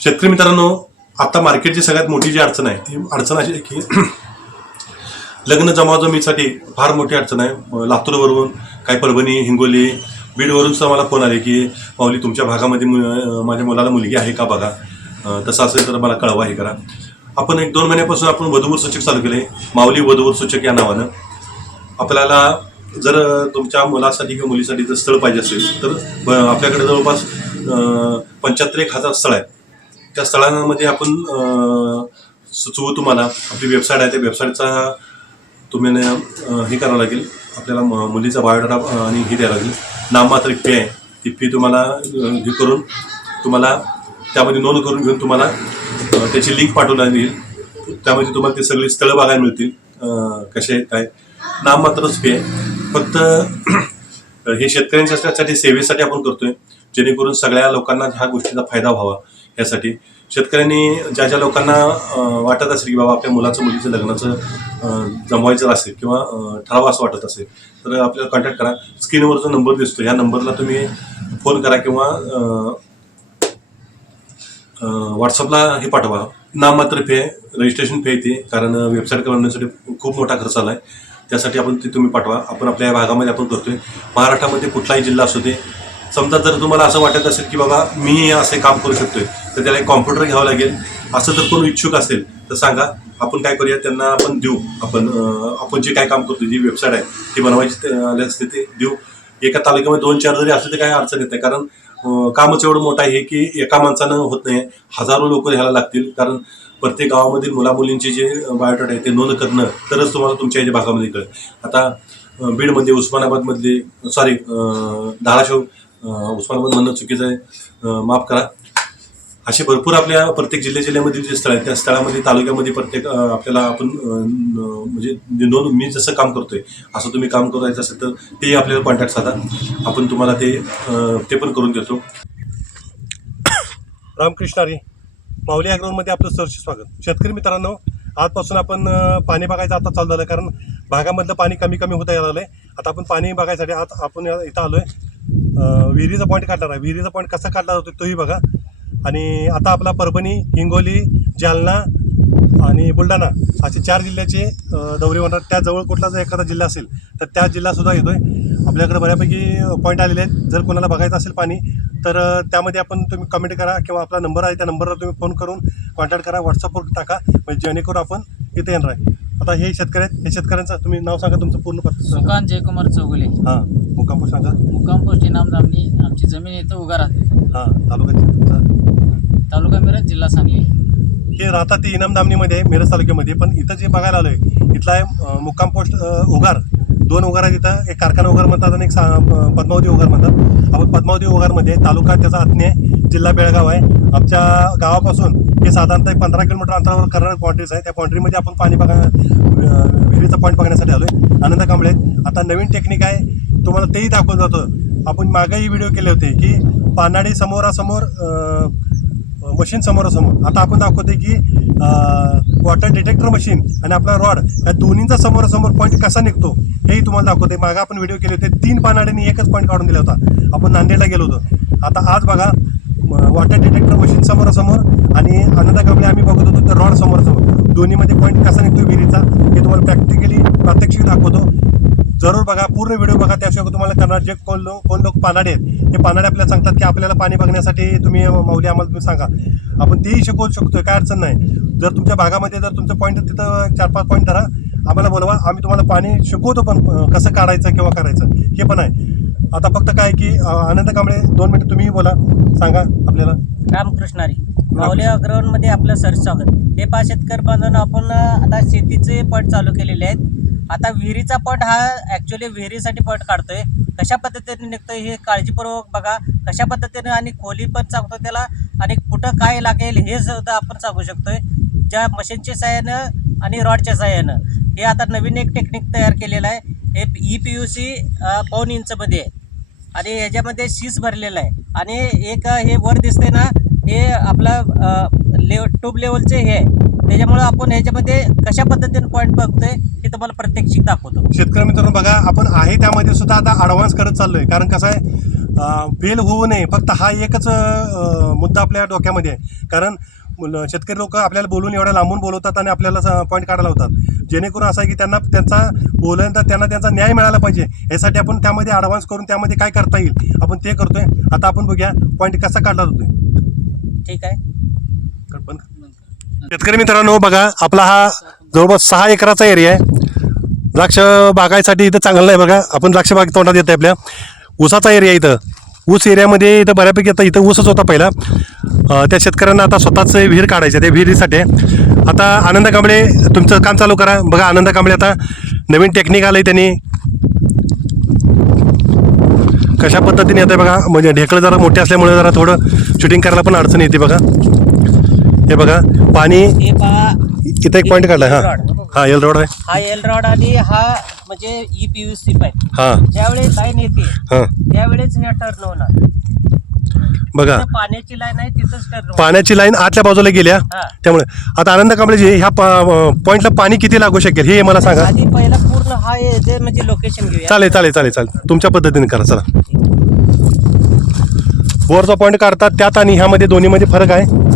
शेतकरी मित्रांनो, आता मार्केटची सगळ्यात मोठी जी अडचण आहे ती अडचण अशी आहे की लग्न जमावजमीसाठी फार मोठी अडचण आहे. लातूरवरून, काही परभणी, हिंगोली, बीडवरून सुद्धा मला फोन आले की माऊली तुमच्या भागामध्ये माझ्या मुलाला मुलगी आहे का बघा, तसं असेल तर मला कळवा, हे करा. आपण 1-2 महिन्यापासून आपण वधूवर सूचक चालू केले, माऊली वधूवर सूचक या नावानं. आपल्याला जर तुमच्या मुलासाठी किंवा मुलीसाठी जर स्थळ पाहिजे असेल तर आपल्याकडे जवळपास 75,000 स्थळ आहेत. त्या स्थळांमध्ये आपण सुचवू तुम्हाला. आपली वेबसाईट आहे, त्या वेबसाईटचा तुम्ही हे करावं लागेल. आपल्याला मुलीचा बायोडाटा आणि हे द्यावं लागेल. नाममात्र फी आहे, ती फी तुम्हाला हे करून तुम्हाला त्यामध्ये नोंद करून घेऊन तुम्हाला त्याची लिंक पाठवली जाईल. त्यामध्ये तुम्हाला ते सगळी स्थळं बघायला मिळतील, कसे आहेत काय. नाममात्रच फी आहे. फक्त हे शेतकऱ्यांच्यासाठी सेवेसाठी आपण करतोय, जेणेकरून सगळ्या लोकांना ह्या गोष्टीचा फायदा व्हावा. यासाठी शेतकऱ्यांनी ज्या ज्या लोकांना वाटत असेल की बाबा आपल्या मुलाचं मुलीचं लग्नाचं जमवायचं असेल किंवा ठरावं असं वाटत असेल तर आपल्याला कॉन्टॅक्ट करा. स्क्रीनवर जो नंबर दिसतो या नंबरला तुम्ही फोन करा किंवा व्हॉट्सअपला हे पाठवा. नाममात्र फी आहे, रजिस्ट्रेशन फी आहे ती, कारण वेबसाईट करण्यासाठी खूप मोठा खर्च आला आहे. त्यासाठी आपण ती तुम्ही पाठवा. आपण आपल्या या भागामध्ये आपण करतोय. महाराष्ट्रामध्ये कुठलाही जिल्हा असू दे. समजा जर तुम्हाला असं वाटत असेल की बाबा मी असे काम करू शकतोय तर त्याला एक कॉम्प्युटर घ्यावं लागेल, असं जर कोण इच्छुक असेल तर सांगा. आपण काय करूया, त्यांना आपण देऊ. आपण जे काय काम करतो, जी वेबसाईट आहे ती बनवायची आले असते ते देऊ. एका तालुक्यामध्ये 2-4 जरी असले तर काही अडचण येत नाही, कारण कामच एवढं मोठं आहे की एका माणसानं होत नाही. हजारो लोक ह्याला लागतील, कारण प्रत्येक गावामधील मुलामुलींचे जे बायोडाटा आहे ते नोंद करणं तरच तुम्हाला तुमच्या याच्या भागामध्ये कळेल. आता बीडमध्ये, उस्मानाबादमधले, सॉरी धाराशिव, उस्मानाबाद म्हणणं चुकीचं आहे, माफ करा. असे भरपूर आपल्या प्रत्येक जिल्ह्यामधील जे स्थळ आहेत त्या स्थळामध्ये, तालुक्यामध्ये प्रत्येक आपल्याला आपण म्हणजे नोंद, मी जसं काम करतोय असं तुम्ही काम करायचं असेल तर ते आपल्याला कॉन्टॅक्ट साधा. आपण तुम्हाला ते पण करून देतो. रामकृष्ण हरी. माऊली ॲग्रोमध्ये आपलं सहर्ष स्वागत. शेतकरी मित्रांनो, आजपासून आपण पाणी बघायचं आता चालू झालं, कारण भागामधलं पाणी कमी कमी यायला लागलं आहे. आता आपण पाणी बघायसाठी आज आपण इथं आलो आहे. विहिरीचा पॉईंट काढणार आहे. विहिरीचा पॉईंट कसा काढला जातो तोही बघा. आणि आता आपला परभणी, हिंगोली, जालना आणि बुलढाणा असे 4 जिल्ह्याचे दौरे होणार. त्याजवळ कुठला जर एखादा जिल्हा असेल तर त्या जिल्हासुद्धा येतो आहे. आपल्याकडे बऱ्यापैकी पॉईंट आलेले आहेत. जर कोणाला बघायचं असेल पाणी तर त्यामध्ये आपण तुम्ही कमेंट करा किंवा आपला नंबर आहे त्या नंबरला तुम्ही फोन करून कॉन्टॅक्ट करा, व्हॉट्सअपवर टाका, म्हणजे जेणेकरून आपण इथे येणार आहे. आता हे शेतकरी आहेत, हे शेतकऱ्यांचं तुम्ही नाव सांगा, तुमचं पूर्ण पत्ता. सुकांत जयकुमार चौगुले. हां, मुक्काम पोस्ट सांगा. मुक्काम पोस्ट इनामदामनी. आमची जमीन इथं उगा राहते. हां, तालुका मिरज, जिल्हा सांगली. हे राहतात ते इनामदामनीमध्ये आहे, मिरज तालुक्यामध्ये. पण इथं जे बघायला आलो आहे इथला आहे मुक्काम पोस्ट उगार. 2 उगार आहेत इथं. एक कारखाना उगार म्हणतात आणि एक पद्मावती उगार म्हणतात. आपण पद्मावती उगारमध्ये, तालुका त्याचा आत्ने आहे, जिल्हा बेळगाव आहे. आमच्या गावापासून हे साधारणतः 15 किलोमीटर अंतरावर करणाऱ्या बाउंड्रीज आहे. त्या बाउंड्रीमध्ये आपण पाणी विहिरीचा पॉईंट बघण्यासाठी आलो आहे. आनंद कांबळे. आता नवीन टेक्निक आहे, तुम्हाला तेही दाखवून जातो. आपण मागेही व्हिडिओ केले होते की पानाडी समोरासमोर, मशीन समोरासमोर. आता आपण दाखवते की वॉटर डिटेक्टर मशीन आणि आपला रॉड या दोन्हींचा समोरासमोर पॉईंट कसा निघतो हेही तुम्हाला दाखवते. मागं आपण व्हिडिओ केले होते, 3 पानाड्यांनी एकच पॉईंट काढून दिला होता. आपण नांदेडला गेलो होतो. आता आज बघा, वॉटर डिटेक्टर मशीन समोरासमोर आणि आनंद कांबळे आम्ही बघत होतो तर रॉड समोरासमोर. दोन्हीमध्ये पॉईंट कसा निघतो विहिरीचा हे तुम्हाला प्रात्यक्षिक दाखवतो. जरूर बघा, पूर्ण व्हिडिओ बघा. त्याशिवाय तुम्हाला करणार जे कोण लोक पानाडे आहेत ते पानाडे आपल्याला सांगतात की आपल्याला पाणी बघण्यासाठी तुम्ही माऊली आम्हाला तुम्ही सांगा, आपण तेही शिकवू शकतो, काय अडचण नाही. जर तुमच्या भागामध्ये जर तुमचं पॉईंट तिथं 4-5 पॉईंट धरा, आम्हाला बोलवा, आम्ही तुम्हाला पाणी शिकवतो, पण कसं काढायचं किंवा करायचं हे पण आहे. आता फक्त काय की आनंद कांबळे 2 मिनिटं तुम्ही बोला, सांगा आपल्याला. रामकृष्ण हरी. माऊली ॲग्रोमध्ये आपलं सहर्ष स्वागत. हे 5 शेतकरी बांधून आपण आता शेतीचे पॉईंट चालू केलेले आहेत. आता विहिरीचा पॉईंट हा ॲक्च्युली विहिरीसाठी पॉईंट काढतोय. कशा पद्धतीने निघतोय हे काळजीपूर्वक बघा. कशा पद्धतीने आणि खोली पण सांगतो त्याला, आणि कुठं काय लागेल हे सुद्धा आपण सांगू शकतोय, ज्या मशीनच्या साहाय्यानं आणि रॉडच्या साहाय्यानं. हे आता नवीन एक टेक्निक तयार केलेलं आहे. हे EPUC 1.5 इंचमध्ये आहे आणि ह्याच्यामध्ये शीस भरलेलं आहे. आणि एक हे वर दिसते ना, हे आपलं ट्यूब लेवलचे हे आहे. त्याच्यामुळे आपण ह्याच्यामध्ये कशा पद्धतीने पॉईंट बघतोय हे तुम्हाला प्रत्यक्षिक दाखवतो. शेतकरी मित्रांनो बघा, आपण आहे त्यामध्ये सुद्धा आता ॲडव्हान्स करत चाललोय. कारण कसं आहे, फेल होऊ नये, फक्त हा एकच मुद्दा आपल्या डोक्यामध्ये आहे. कारण शेतकरी लोक आपल्याला बोलून एवढ्या लांबून बोलवतात आणि आपल्याला पॉईंट काढायला होतात, जेणेकरून असं आहे की त्यांना त्यांचा बोलल्यानंतर त्यांना त्यांचा न्याय मिळाला पाहिजे. यासाठी आपण त्यामध्ये ॲडव्हान्स करून त्यामध्ये काय करता येईल आपण ते करतोय. आता आपण बघूया पॉईंट कसा काढला जातोय. ठीक आहे. शेतकरी मित्रांनो, बघा आपला हा जवळपास 6 एकराचा एरिया आहे. द्राक्ष बागायसाठी इथं चांगलं नाही. बघा आपण द्राक्ष बाग तोंडात येत आहे. आपल्या ऊसाचा एरिया इथं, ऊस एरियामध्ये इथं बऱ्यापैकी आता इथं ऊसच होता पहिला. त्या शेतकऱ्यांना आता स्वतःच विहीर काढायचं, त्या विहिरीसाठी आता आनंद कांबळे तुमचं काम चालू करा. बघा आनंद कांबळे आता नवीन टेक्निक आलं आहे, त्यांनी कशा पद्धतीने येतं बघा. म्हणजे ढेकळं जरा मोठे असल्यामुळे जरा थोडं शूटिंग करायला पण अडचण येते. बघा हे बघा पाणी हे पहा, इथं एक पॉईंट काढला. हां हां एल रोड आहे. हा एल रॉड आणि हा म्हणजे EPVC पाईप. हां ज्यावेळेस लाईन येते हां त्यावेळेस हे टर्न होणार. बघा जिथं पाण्याची लाईन आहे तिथंच टर्न होणार. पाण्याची लाईन आतल्या बाजूला गेल्या, हा. त्यामुळे आता आनंद कांबळेजी ह्या पॉईंटला पाणी किती लागू शकेल हे मला सांगा. आधी पहिला पूर्ण हा जे म्हणजे लोकेशन घेऊया. चालेल चालेल चालेल चालेल तुमच्या पद्धतीने करा. चला बोरचा पॉईंट काढतात त्यात आणि ह्यामध्ये दोन्हीमध्ये फरक आहे.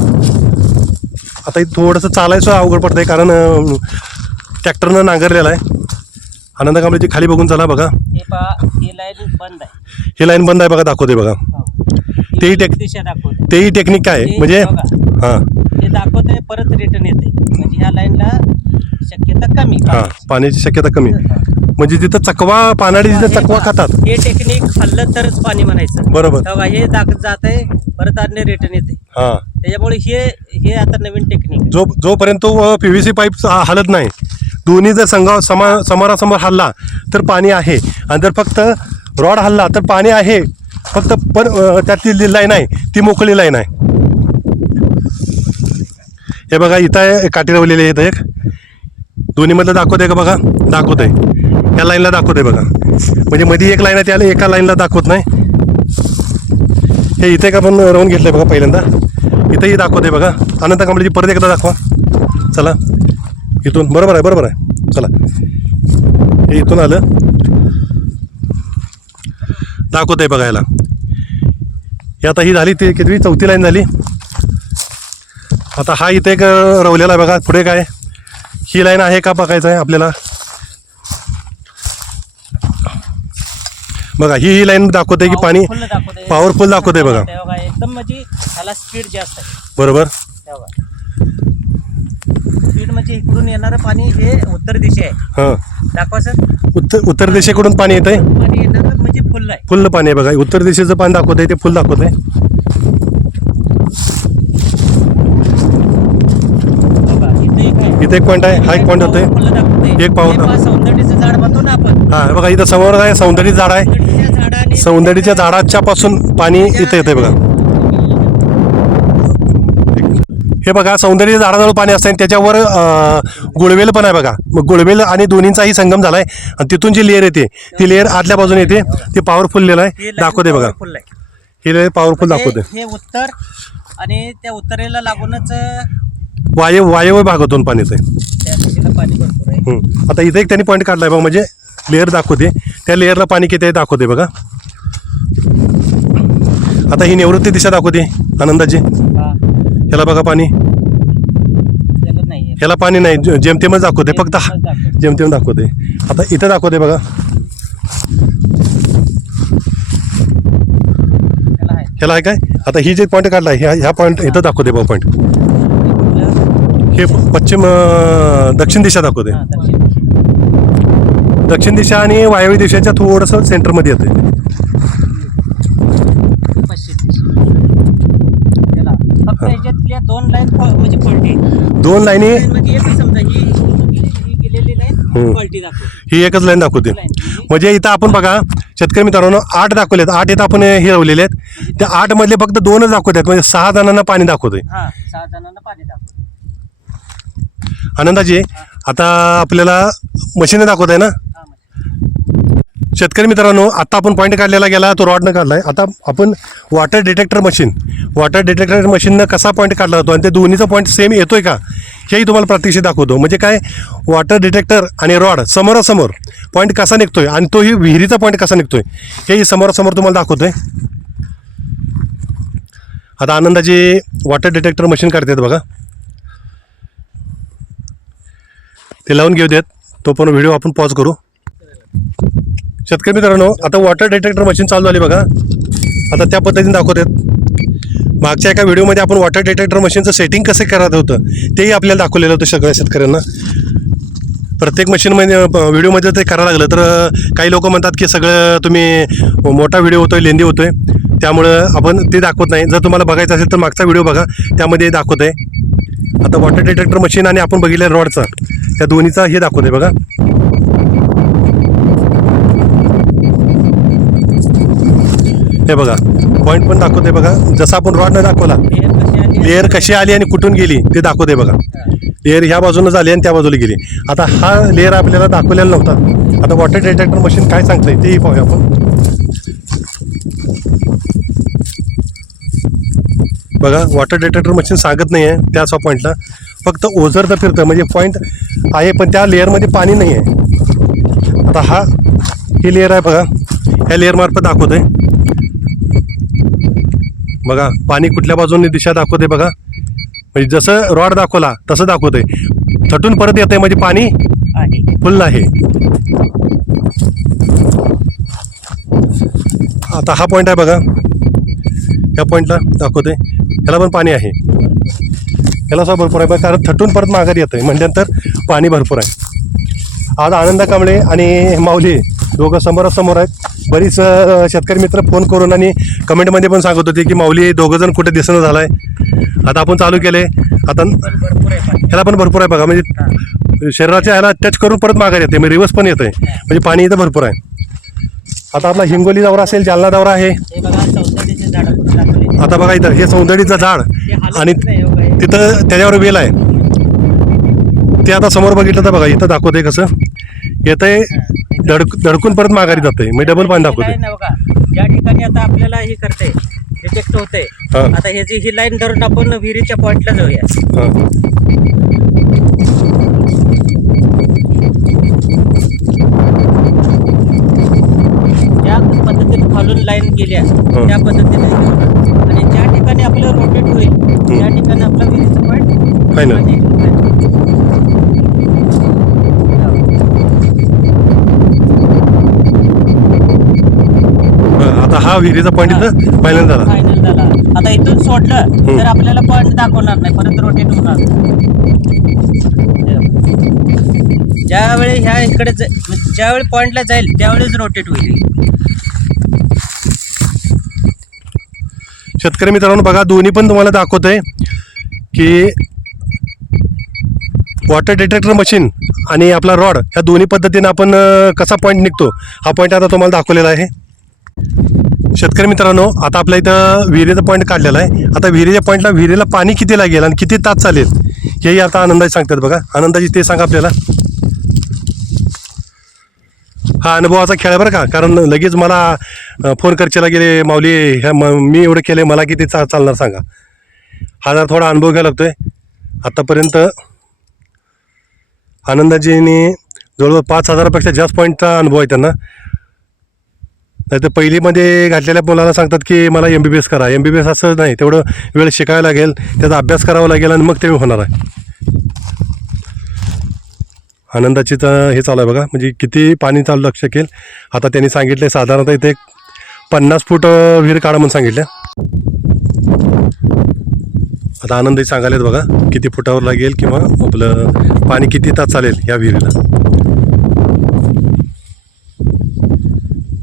आता इथं थोडंसं चालायचं अवघड पडतं आहे कारण ट्रॅक्टरनं नांगरलेला आहे. आनंद कांबळेची खाली बघून चला. बघा हे पहा, ही लाईन बंद आहे. ही लाईन बंद आहे. बघा दाखवते बघा. ही तेही विरुद्ध दिशा दाखवते. तेही टेक्निक काय आहे म्हणजे बघा. हां हे दाखवते परत रिटर्न येते, म्हणजे ह्या लाईनला शक्यता कमी. हां पाण्याची शक्यता कमी, म्हणजे जिथं चकवा पानाडी जिथं चकवा खातात. हे टेक्निक खाल्लं तरच पाणी म्हणायचं. बरोबर. बघा हे जात आहे परत आणि रिटर्न येते. हां त्याच्यामुळे हे आता नवीन टेक्निक. जोपर्यंत PVC पाईप हलत नाही, दोन्ही जर समोरासमोर हल्ला तर पाणी आहे, आणि जर फक्त रॉड हल्ला तर पाणी आहे फक्त, पण त्यातली लाईन आहे ती मोकळी लाईन आहे. हे बघा इथं आहे काठी रवलेली आहे. इथं एक दोन्हीमधलं दाखवते का बघा, दाखवत आहे ह्या लाईनला दाखवत आहे बघा. म्हणजे मध्ये एक लाईन आहे त्याला एका लाईनला दाखवत नाही. हे इथे का पण रवून घेतलं आहे बघा पहिल्यांदा. इथंही दाखवते बघा. आनंद कांबळेजी परत एकदा दाखवा. चला इथून बरोबर आहे, बरोबर आहे. चला हे इथून आलं दाखवत आहे बघायला. हे आता ही झाली ती किती 4थी लाईन झाली. आता हा इथे एक रवलेला आहे बघा. पुढे काय ही लाईन आहे का बघायचं आहे आपल्याला. बघा ही लाईन दाखवते की पाणी पॉवरफुल दाखवते बघा. एकदम म्हणजे ह्याला स्पीड जास्त आहे. बरोबर. स्पीड म्हणजे इकडून येणारं पाणी हे उत्तर दिशा आहे. हां दाखवा सर. उत्तर दिशेकडून पाणी येत आहे. पाणी येणारं म्हणजे फुल आहे. फुल पाणी आहे बघा. उत्तर दिशेचं पाणी दाखवत आहे ते फुल दाखवत आहे. इथे एक पॉईंट आहे. हा एक पॉईंट होतोय. एक पावर सौंदर्याचं झाड म्हणतो ना आपण. हा बघा इथं समोर आहे सौंदर्य झाड आहे. सौंदर्याच्या झाडाच्या पासून पाणी इथे येते बघा. हे बघा सौंदर्य झाडाजवळ पाणी असतं आणि त्याच्यावर गुळवेल पण आहे बघा. मग गुळवेल आणि दोन्हींचाही संगम झालाय आणि तिथून जी लेअर येते ती लेअर आतल्या बाजूने येते. ते पॉवरफुल लेअर आहे दाखवते बघा. ही लेअर पॉवरफुल दाखवते. हे उत्तर आणि त्या उत्तरेला लागूनच वायव्य भागातून पाणीचं आहे. त्या दिशेला पाणी भरपूर आहे. आता इथे एक त्यांनी पॉईंट काढलाय बघा. म्हणजे लेअर दाखवते, त्या लेअरला पाणी किती आहे दाखवते बघा. आता ही निवृत्ती दिशा दाखवते आनंदाची. ह्याला बघा पाणी, ह्याला पाणी नाही, जेमतेमच दाखवते फक्त. जेमतेम दाखवते. आता इथं दाखवते बघा. ह्याला आहे काय. आता ही जे पॉईंट काढला ह्या पॉईंट इथं दाखवते बघा पॉईंट. हे दक्षिण दिशा दाखवते. दक्षिण दिशा आणि वायव्य दिशेच्या थोडंसं सेंटरमध्ये येते. दोन लाईनी ही एकच लाईन दाखवते. म्हणजे इथं आपण बघा शेतकरी मित्रांनो 8 दाखवलेत. 8 इथं आपण हे रवलेले आहेत. त्या 8 मधले फक्त 2च दाखवतात. म्हणजे 6 जणांना पाणी दाखवतोय. आनंदाजी आता आपल्याला मशीन दाखवत आहे ना. शेतकरी मित्रांनो आता आपण पॉईंट काढलेला गेला तो रॉडनं काढलाय. आता आपण वॉटर डिटेक्टर मशीननं कसा पॉईंट काढला जातो आणि ते दोन्हीचा पॉईंट सेम येतोय का हेही तुम्हाला प्रात्यक्षिक दाखवतो. म्हणजे काय वॉटर डिटेक्टर आणि रॉड समोरासमोर पॉईंट कसा निघतोय आणि तोही विहिरीचा पॉईंट कसा निघतोय हेही समोरासमोर तुम्हाला दाखवतोय. आता आनंदाची वॉटर डिटेक्टर मशीन काढतात बघा, ते लावून घेऊ देत, तो पण व्हिडिओ आपण पॉज करू. शेतकरी मित्रांनो, आता वॉटर डिटेक्टर मशीन चालू झाली बघा. आता त्या पद्धतीने दाखवतात. मागच्या एका व्हिडिओमध्ये आपण वॉटर डिटेक्टर मशीनचं सेटिंग कसं करायचं होतं तेही आपल्याला दाखवलेलं होतं सगळ्या शेतकऱ्यांना. प्रत्येक मशीनमध्ये व्हिडिओमध्ये ते करायला लागलं तर काही लोक म्हणतात की सगळं तुम्ही मोठा व्हिडिओ होतोय, लेंदी होतोय, त्यामुळं आपण ते दाखवत नाही. जर तुम्हाला बघायचं असेल तर मागचा व्हिडिओ बघा, त्यामध्ये दाखवत आहे. आता वॉटर डिटेक्टर मशीन आणि आपण बघितलं रॉडचा, त्या दोन्हीचा हे दाखवत आहे बघा. हे बघा पॉईंट पण दाखवते बघा, जसं आपण रॉडनं दाखवला लेअर कशी आली आणि कुठून गेली ते दाखवते बघा. लेअर ह्या बाजूनं झाली आणि त्या बाजूला गेली. आता हा लेअर आपल्याला दाखवलेला नव्हता. आता वॉटर डिटेक्टर मशीन काय सांगतंय तेही पाहूया आपण. बघा वॉटर डिटेक्टर मशीन सांगत नाही आहे त्याच पॉईंटला, फक्त ओझरचं फिरतं, म्हणजे पॉईंट आहे पण त्या लेअरमध्ये पाणी नाही आहे. आता हा ही लेअर आहे बघा, ह्या लेअरमार्फत दाखवत आहे बघा. पाणी कुठल्या बाजूने दिशा दाखवते बघा, म्हणजे जसं रॉड दाखवला तसं दाखवत आहे. थटून परत येत आहे म्हणजे पाणी फुल आहे. आता हा पॉईंट आहे बघा, ह्या पॉईंटला दाखवते, ह्याला पण पाणी आहे, ह्याला सुद्धा भरपूर आहे बघा, कारण थटून परत माघारी येतं आहे म्हटल्यानंतर पाणी भरपूर आहे. आज आनंदा कांबळे आणि माऊली दोघं समोरासमोर आहेत. बरीच शेतकरी मित्र फोन करून आणि कमेंटमध्ये पण सांगत होते की माऊली दोघंजण कुठे दिसणं झालं आहे. आता आपण चालू केले, आता ह्याला पण भरपूर आहे बघा, म्हणजे शरीराच्या ह्याला टच करून परत माघारी येते, म्हणजे रिवर्स पण येतं आहे, म्हणजे पाणी इथं भरपूर आहे. आता आपला हिंगोली दौरा असेल, जालना दौरा आहे. आता बघा इथं हे सौंदर्याचं झाड आणि तिथं त्याच्यावर वेल आहे, ते आता समोर बघितलं तर बघा इथं दाखवते कसं येतंय, धडकून परत माघारी जाते, म्हणजे डबल पाणी दाखवते. ज्या ठिकाणी आता आपल्याला हे करते डिटेक्ट होते, आता ह्याची ही लाईन धरून आपण विहिरीच्या पॉइंटला जाऊया. ज्या पद्धतीने खालून लाईन गेल्या त्या पद्धतीने, आणि ज्या ठिकाणी आपलं रोटेट होईल त्या ठिकाणी आपला विहिरीचा पॉइंट फायनल. आता हा विहिरीचा पॉईंट इथं फायनल झाला. आता इथून सोडलं तर आपल्याला पॉईंट दाखवणार नाही, परत रोटेट होणार. ज्यावेळी ह्या इकडे ज्यावेळी पॉईंटला जाईल त्यावेळेस रोटेट होईल. शेतकरी मित्रांनो बघा, दोन्ही पण तुम्हाला दाखवत आहे की वॉटर डिटेक्टर मशीन आणि आपला रॉड ह्या दोन्ही पद्धतीने आपण कसा पॉईंट निघतो हा पॉईंट आता तुम्हाला दाखवलेला आहे. शेतकरी मित्रांनो, आता आपल्या इथं विहिरीचा पॉईंट काढलेला आहे. आता विहिरीच्या पॉईंटला विहिरीला पाणी किती लागेल आणि किती तास चालेल हेही आता आनंदाची सांगतात बघा. आनंदाची ते सांगा आपल्याला. हा अनुभवाचा खेळ आहे बरं का, कारण लगेच मला फोन करचेला गेले माऊली ह्या मी एवढं केले, मला किती चालणार सांगा. हा जरा थोडा अनुभव घ्यावा लागतोय. आत्तापर्यंत आनंदाजीने जवळजवळ 5,000पेक्षा जास्त पॉईंटचा अनुभव आहे त्यांना. नाही तर पहिलीमध्ये घातलेल्या मुलाला सांगतात की मला MBBS करा. MBBS असं नाही, तेवढं वेळ शिकायला लागेल, त्याचा अभ्यास करावा लागेल आणि मग ते होणार आहे. आनंदाची तर हे चालू आहे बघा, म्हणजे किती पाणी चालू लक्ष शकेल. आता त्यांनी सांगितलं साधारणतः इथे 50 फूट विहीर काढा म्हणून सांगितलं. आता आनंदही सांगायलेत बघा किती फुटावर लागेल किंवा आपलं पाणी किती तास चालेल या विहिरीला.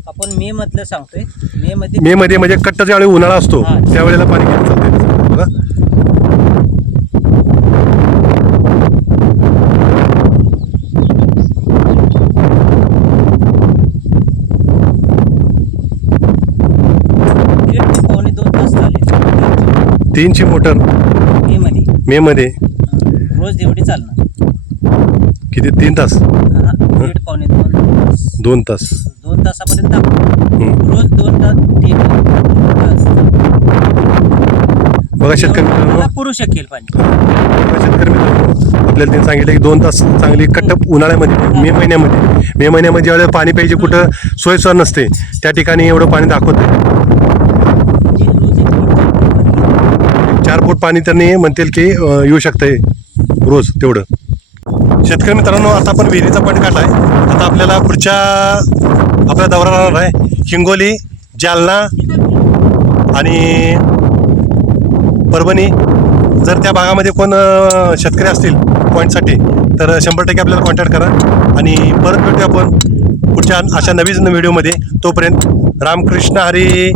आपण मे मधलं सांगतोय. मे मध्ये म्हणजे कट्टा ज्यावेळी उन्हाळा असतो त्यावेळेला पाणी किती चालतंय बघा. पावणे 2 तास चालेल. 3ची मोटर मे मध्ये रोज एवढी चालणार. किती 3 तास? पावणे 2 तास 2 तासापर्यंत रोज 2 तास 3 तास बघा. शेतकरी मित्रांनो पुरू शकेल पाणी. शेतकरी मित्रांनो आपल्याला त्यांनी सांगितलं की 2 तास चांगली कट्टप उन्हाळ्यामध्ये मे महिन्यामध्ये ज्यावेळेला पाणी पाहिजे कुठं सोयीस्कर नसते त्या ठिकाणी एवढं पाणी दाखवत आहे. पाणी त्यांनी म्हणतील की येऊ शकतंय रोज तेवढं. शेतकरी मित्रांनो, आता आपण विहिरीचा पॉईंट काढलाय. आता आपल्याला पुढच्या आपला दौरा राहणार आहे हिंगोली, जालना आणि परभणी. जर त्या भागामध्ये कोण शेतकरी असतील पॉईंटसाठी तर 100% आपल्याला कॉन्टॅक्ट करा. आणि परत भेटूया आपण पुढच्या अशा नवीन व्हिडिओमध्ये. तोपर्यंत रामकृष्ण हरी.